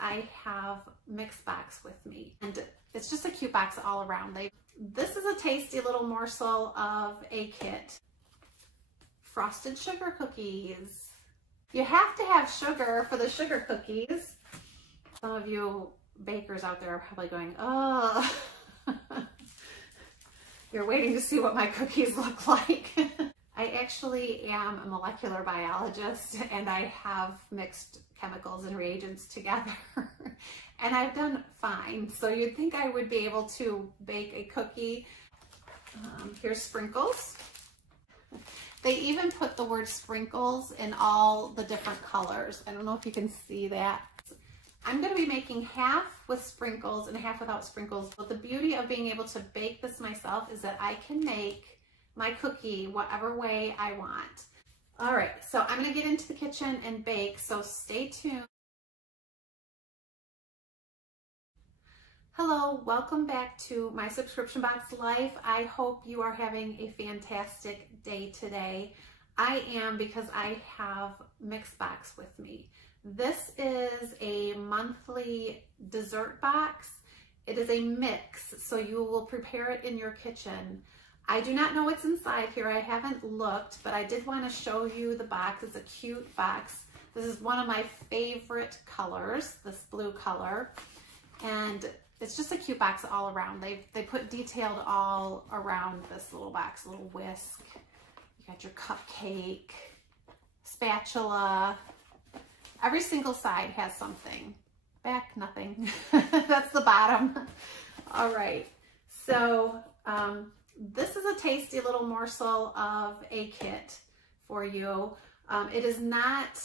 I have mixed box with me, and it's just a cute box all around. This is a tasty little morsel of a kit. Frosted sugar cookies. You have to have sugar for the sugar cookies. Some of you bakers out there are probably going, oh, you're waiting to see what my cookies look like. I actually am a molecular biologist, and I have mixed chemicals and reagents together and I've done fine. So you'd think I would be able to bake a cookie. Here's sprinkles. They even put the word sprinkles in all the different colors. I don't know if you can see that. I'm going to be making half with sprinkles and half without sprinkles. But the beauty of being able to bake this myself is that I can make my cookie whatever way I want. All right, so I'm going to get into the kitchen and bake, so stay tuned. Hello, welcome back to my subscription box life. I hope you are having a fantastic day today. I am, because I have mixed box with me. This is a monthly dessert box. It is a mix, so you will prepare it in your kitchen. I do not know what's inside here. I haven't looked, but I did want to show you the box. It's a cute box. This is one of my favorite colors, this blue color. And it's just a cute box all around. They put detailed all around this little box, a little whisk. You got your cupcake, spatula. Every single side has something. Back, nothing. That's the bottom. All right. So this is a tasty little morsel of a kit for you. It is not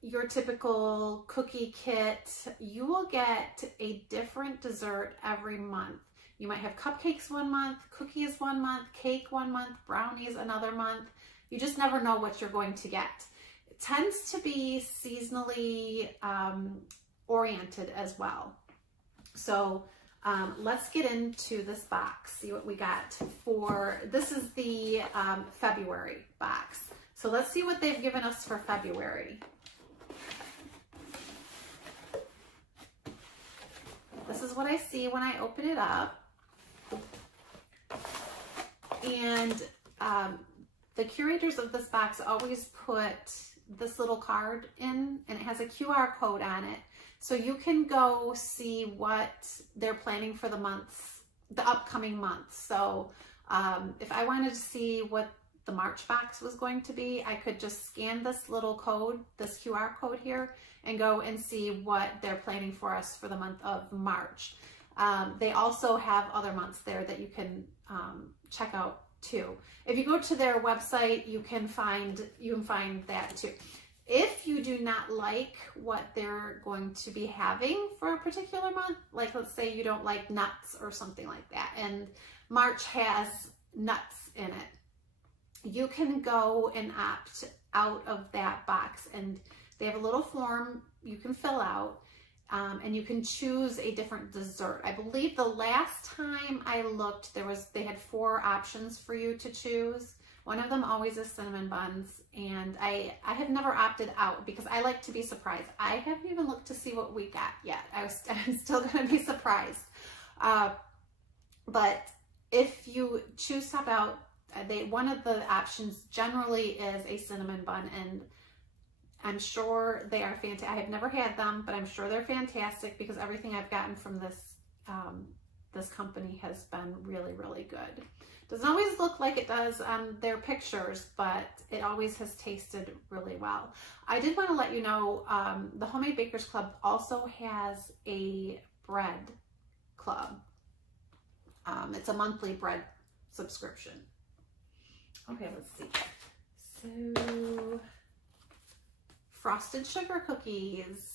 your typical cookie kit. You will get a different dessert every month. You might have cupcakes one month, cookies one month, cake one month, brownies another month. You just never know what you're going to get. It tends to be seasonally oriented as well. So let's get into this box, see what we got for, this is the February box. So let's see what they've given us for February. This is what I see when I open it up. And the curators of this box always put this little card in, and it has a QR code on it. So you can go see what they're planning for the months, the upcoming months. So if I wanted to see what the March box was going to be, I could just scan this little code, this QR code here, and go and see what they're planning for us for the month of March. They also have other months there that you can check out too. If you go to their website, you can find that too. If you do not like what they're going to be having for a particular month, like let's say you don't like nuts or something like that, and March has nuts in it, you can go and opt out of that box, and they have a little form you can fill out, and you can choose a different dessert. I believe the last time I looked, they had 4 options for you to choose. One of them always is cinnamon buns, and I have never opted out because I like to be surprised. I haven't even looked to see what we got yet. I'm still going to be surprised. But if you choose to opt out, one of the options generally is a cinnamon bun, and I'm sure they are fantastic. I have never had them, but I'm sure they're fantastic because everything I've gotten from this company has been really, really good. Doesn't always look like it does on their pictures, but it always has tasted really well. I did want to let you know, the Homemade Bakers Club also has a bread club. It's a monthly bread subscription. Okay, let's see. So, frosted sugar cookies.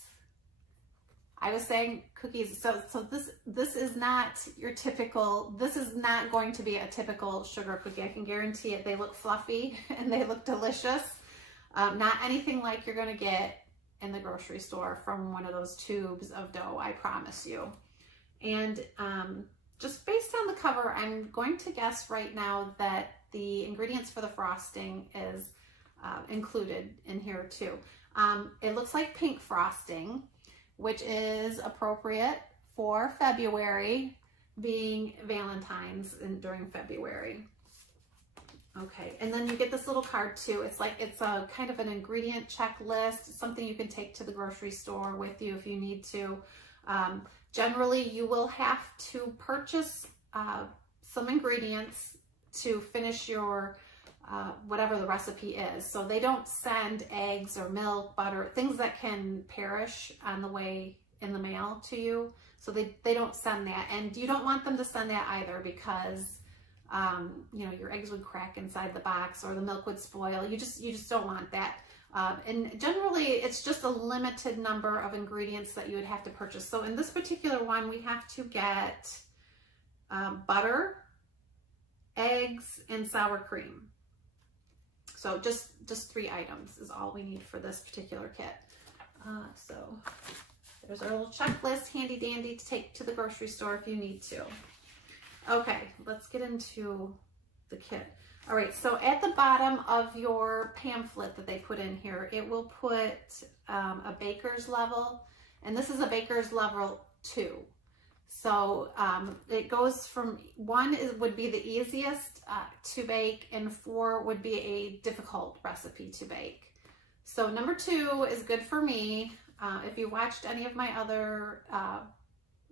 I was saying cookies, so this is not your typical, this is not going to be a typical sugar cookie. I can guarantee it. They look fluffy and they look delicious. Not anything like you're gonna get in the grocery store from one of those tubes of dough, I promise you. And just based on the cover, I'm going to guess right now that the ingredients for the frosting is included in here too. It looks like pink frosting. which is appropriate for February, being Valentine's during February. Okay, and then you get this little card too. It's a kind of an ingredient checklist, something you can take to the grocery store with you if you need to. Generally, you will have to purchase some ingredients to finish your whatever the recipe is. So they don't send eggs or milk, butter, things that can perish on the way in the mail to you. So they don't send that, and you don't want them to send that either, because you know, your eggs would crack inside the box or the milk would spoil. You just don't want that. And generally it's just a limited number of ingredients that you would have to purchase. So in this particular one, we have to get butter, eggs, and sour cream. So just 3 items is all we need for this particular kit. So there's our little checklist, handy dandy to take to the grocery store if you need to. Okay, let's get into the kit. All right, so at the bottom of your pamphlet that they put in here, it will put a baker's level, and this is a baker's level 2. So it goes from 1 would be the easiest to bake, and 4 would be a difficult recipe to bake. So number 2 is good for me. If you watched any of my other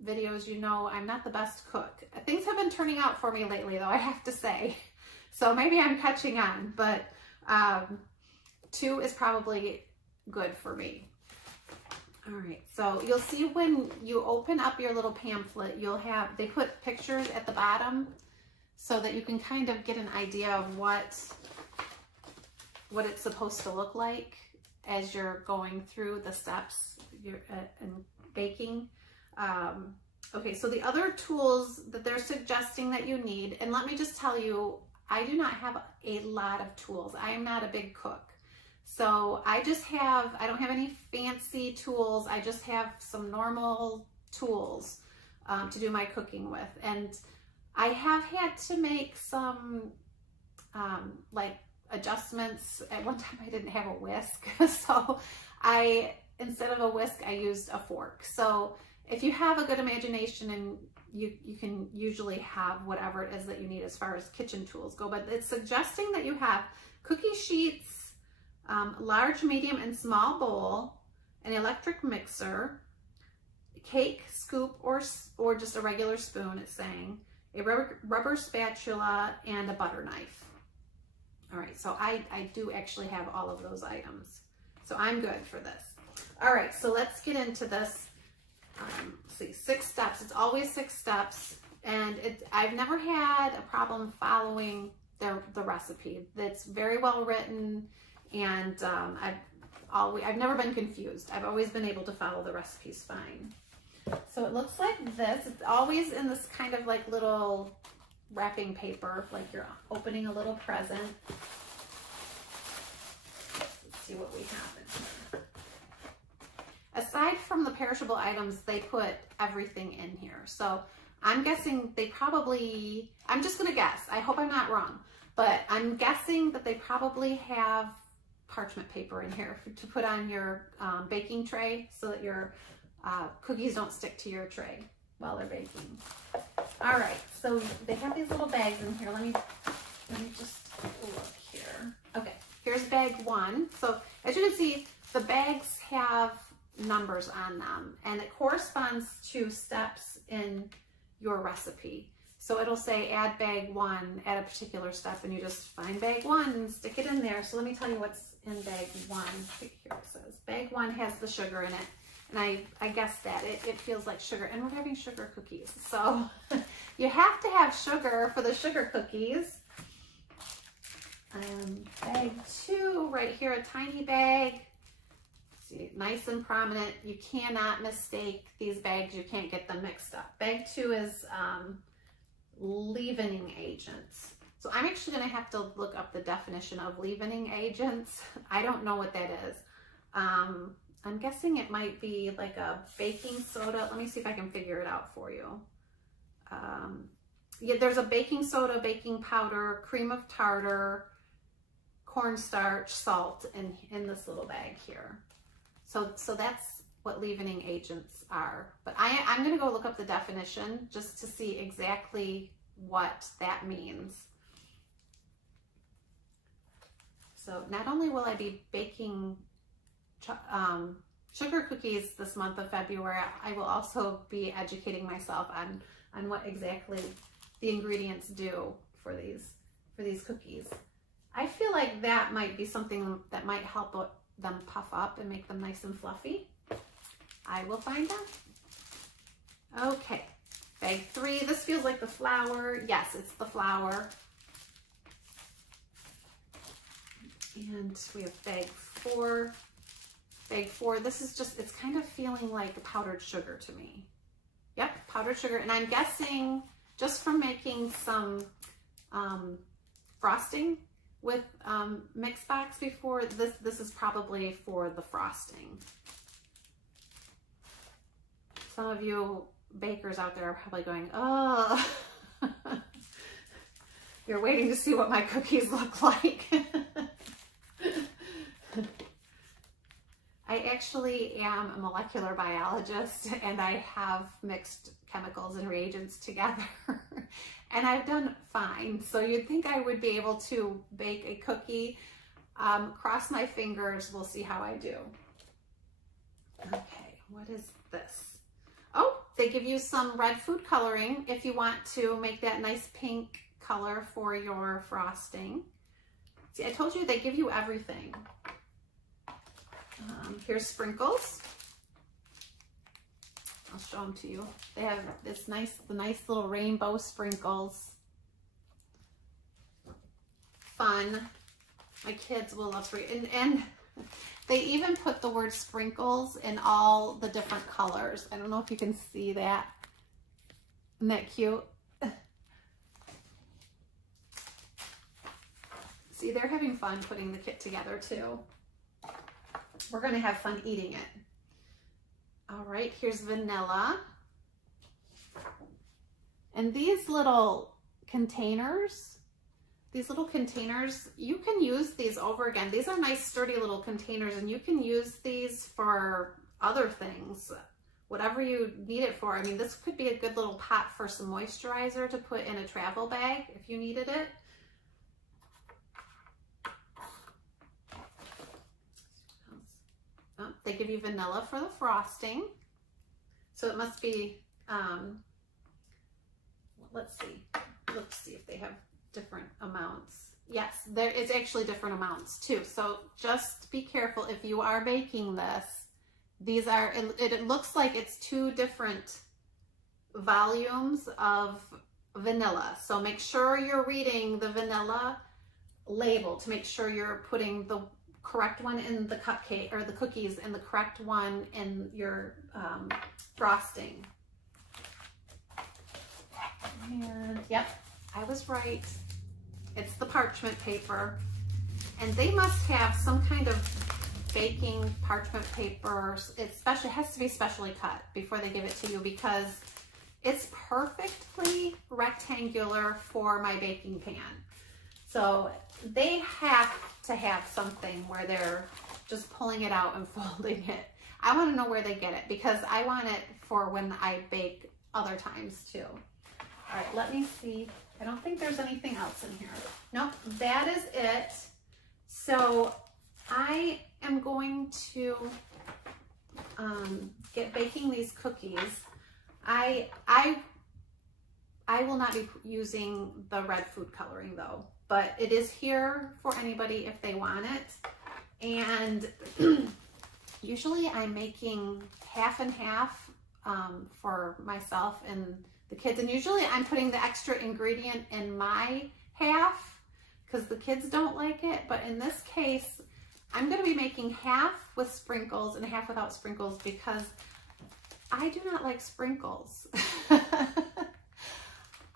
videos, you know I'm not the best cook. Things have been turning out for me lately, though, I have to say. So maybe I'm catching on, but 2 is probably good for me. All right, so you'll see when you open up your little pamphlet, they put pictures at the bottom so that you can kind of get an idea of what it's supposed to look like as you're going through the steps in baking. Okay, so the other tools that they're suggesting that you need, and let me just tell you, I do not have a lot of tools. I am not a big cook. So I don't have any fancy tools. I just have some normal tools to do my cooking with. And I have had to make some like adjustments. At one time I didn't have a whisk. So instead of a whisk, I used a fork. So if you have a good imagination, and you can usually have whatever it is that you need as far as kitchen tools go, but it's suggesting that you have cookie sheets, large, medium, and small bowl, an electric mixer, cake scoop or just a regular spoon, it's saying, a rubber spatula, and a butter knife. All right, so I do actually have all of those items. So I'm good for this. All right, so let's get into this. See, 6 steps. It's always 6 steps, and I've never had a problem following the recipe. It's very well written, and I've never been confused. I've always been able to follow the recipes fine. So it looks like this. It's always in this kind of like little wrapping paper, like you're opening a little present. Let's see what we have in here. Aside from the perishable items, they put everything in here. So I'm guessing I'm just gonna guess, I hope I'm not wrong, but I'm guessing that they probably have parchment paper in here to put on your baking tray so that your cookies don't stick to your tray while they're baking. All right, so they have these little bags in here. Let me just look here. Okay, here's bag 1. So as you can see, the bags have numbers on them, and it corresponds to steps in your recipe. So it'll say add bag 1 at a particular step, and you just find bag 1 and stick it in there. So let me tell you what's in bag 1. Here it says bag 1 has the sugar in it, and I guessed that. It feels like sugar, and we're having sugar cookies. So you have to have sugar for the sugar cookies. Bag 2 right here, a tiny bag. See, nice and prominent. You cannot mistake these bags. You can't get them mixed up. Bag 2 is leavening agents. So I'm actually going to have to look up the definition of leavening agents. I don't know what that is. I'm guessing it might be like a baking soda. Let me see if I can figure it out for you. Yeah, there's a baking soda, baking powder, cream of tartar, cornstarch, salt in this little bag here. So that's what leavening agents are. But I'm going to go look up the definition just to see exactly what that means. So not only will I be baking sugar cookies this month of February, I will also be educating myself on what exactly the ingredients do for these cookies. I feel like that might be something that might help them puff up and make them nice and fluffy. I will find out. Okay, bag 3. This feels like the flour. Yes, it's the flour. And we have bag 4. Bag 4, this is just, it's kind of feeling like powdered sugar to me. Yep, powdered sugar. And I'm guessing just from making some frosting with mixed box before, this is probably for the frosting. Some of you bakers out there are probably going, oh, you're waiting to see what my cookies look like. I actually am a molecular biologist, and I have mixed chemicals and reagents together, and I've done fine. So you'd think I would be able to bake a cookie. Cross my fingers, we'll see how I do. Okay, what is this? Oh, they give you some red food coloring if you want to make that nice pink color for your frosting. See, I told you they give you everything. Here's sprinkles. I'll show them to you. They have the nice little rainbow sprinkles. Fun. My kids will love sprinkles. And they even put the word sprinkles in all the different colors. I don't know if you can see that. Isn't that cute? See, they're having fun putting the kit together too. We're going to have fun eating it. All right, here's vanilla. And these little containers, you can use these over again. These are nice sturdy little containers, and you can use these for other things, whatever you need it for. I mean, this could be a good little pot for some moisturizer to put in a travel bag if you needed it. Oh, they give you vanilla for the frosting. So it must be, let's see if they have different amounts. Yes, there is actually different amounts too. So just be careful if you are baking this. These are, it looks like it's 2 different volumes of vanilla. So make sure you're reading the vanilla label to make sure you're putting the correct one in the cupcake or the cookies and the correct one in your frosting. And yep, I was right. It's the parchment paper, and they must have some kind of baking parchment paper. It has to be specially cut before they give it to you, because it's perfectly rectangular for my baking pan. So they have to have something where they're just pulling it out and folding it. I want to know where they get it, because I want it for when I bake other times too. All right, let me see. I don't think there's anything else in here. Nope, that is it. So I am going to get baking these cookies. I will not be using the red food coloring though, but it is here for anybody if they want it. And usually I'm making half and half for myself and the kids. And usually I'm putting the extra ingredient in my half because the kids don't like it. But in this case, I'm going to be making half with sprinkles and half without sprinkles because I do not like sprinkles.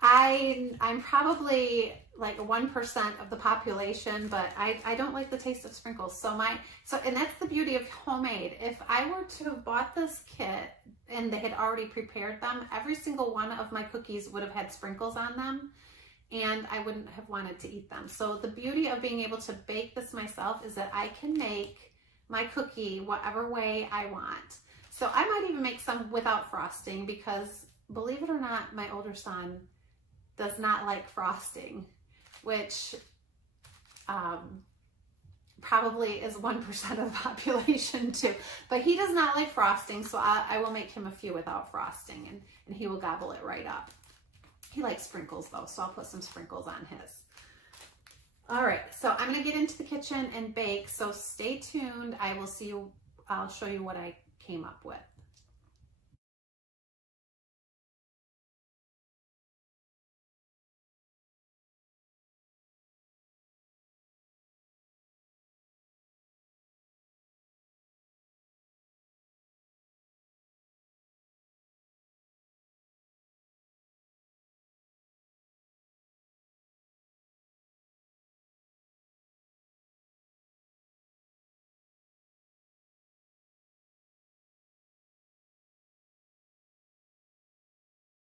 I'm probably like 1% of the population, but I don't like the taste of sprinkles. And that's the beauty of homemade. If I were to have bought this kit and they had already prepared them, every single one of my cookies would have had sprinkles on them and I wouldn't have wanted to eat them. So the beauty of being able to bake this myself is that I can make my cookie whatever way I want. So I might even make some without frosting because, believe it or not, my older son does not like frosting, which probably is 1% of the population too. But he does not like frosting, so I will make him a few without frosting, and he will gobble it right up. He likes sprinkles though, so I'll put some sprinkles on his. All right, so I'm gonna get into the kitchen and bake, so stay tuned. I'll show you what I came up with.